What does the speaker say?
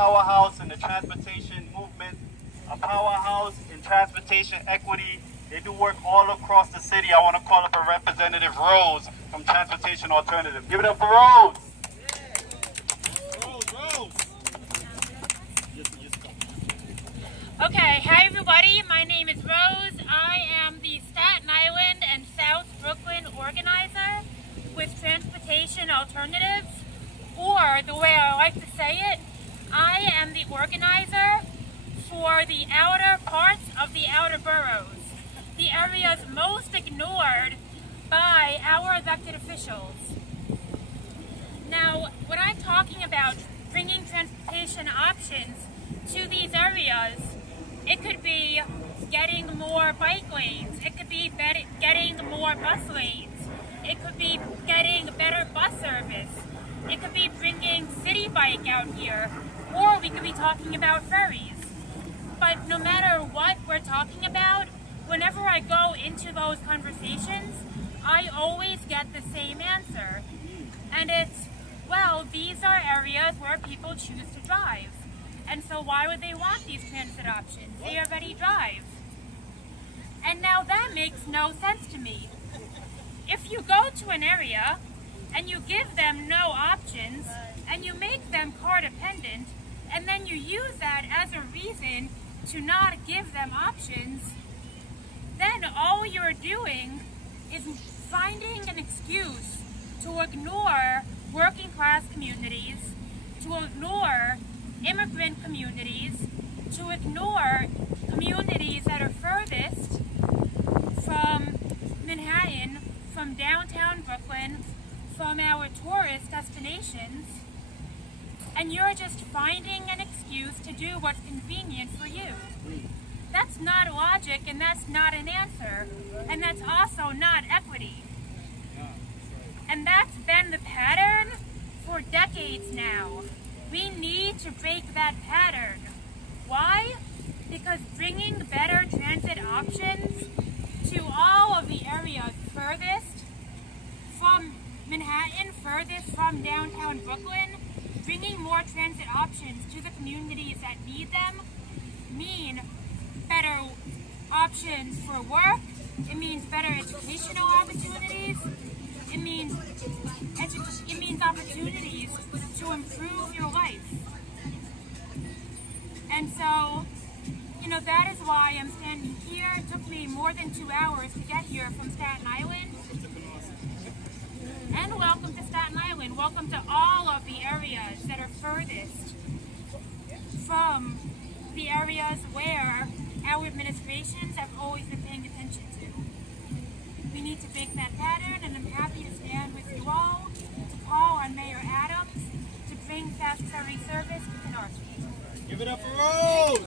Powerhouse in the transportation movement, a powerhouse in transportation equity. They do work all across the city. I want to call up a Representative Rose from Transportation Alternative. Give it up for Rose. Rose. Okay, hi everybody. My name is Rose. I am the Staten Island and South Brooklyn organizer with Transportation Alternatives, or the way I like to say it, I am the organizer for the outer parts of the outer boroughs, the areas most ignored by our elected officials. Now, when I'm talking about bringing transportation options to these areas, it could be getting more bike lanes, it could be getting more bus lanes, it could be getting better bus service, it could be bringing City Bike out here, or we could be talking about ferries. But no matter what we're talking about, whenever I go into those conversations, I always get the same answer. And it's, well, these are areas where people choose to drive. And so why would they want these transit options? They already drive. And now that makes no sense to me. If you go to an area and you give them no options and you make them car dependent, and then you use that as a reason to not give them options, then all you're doing is finding an excuse to ignore working class communities, to ignore immigrant communities, to ignore communities that are furthest from Manhattan, from downtown Brooklyn, from our tourist destinations, and you're just finding an excuse to do what's convenient for you. That's not logic, and that's not an answer, and that's also not equity. And that's been the pattern for decades now. We need to break that pattern. Why? Because bringing better transit options to all of the areas furthest from Manhattan, furthest from downtown Brooklyn, bringing more transit options to the communities that need them mean better options for work, it means better educational opportunities, it means opportunities to improve your life. And so, that is why I'm standing here. It took me more than 2 hours to get here from Staten Island. And welcome to Staten Island. Welcome to all of the areas that are furthest from the areas where our administrations have always been paying attention to. We need to break that pattern, and I'm happy to stand with you all to call on Mayor Adams to bring fast ferry service to Canarsie. Give it up for Rose!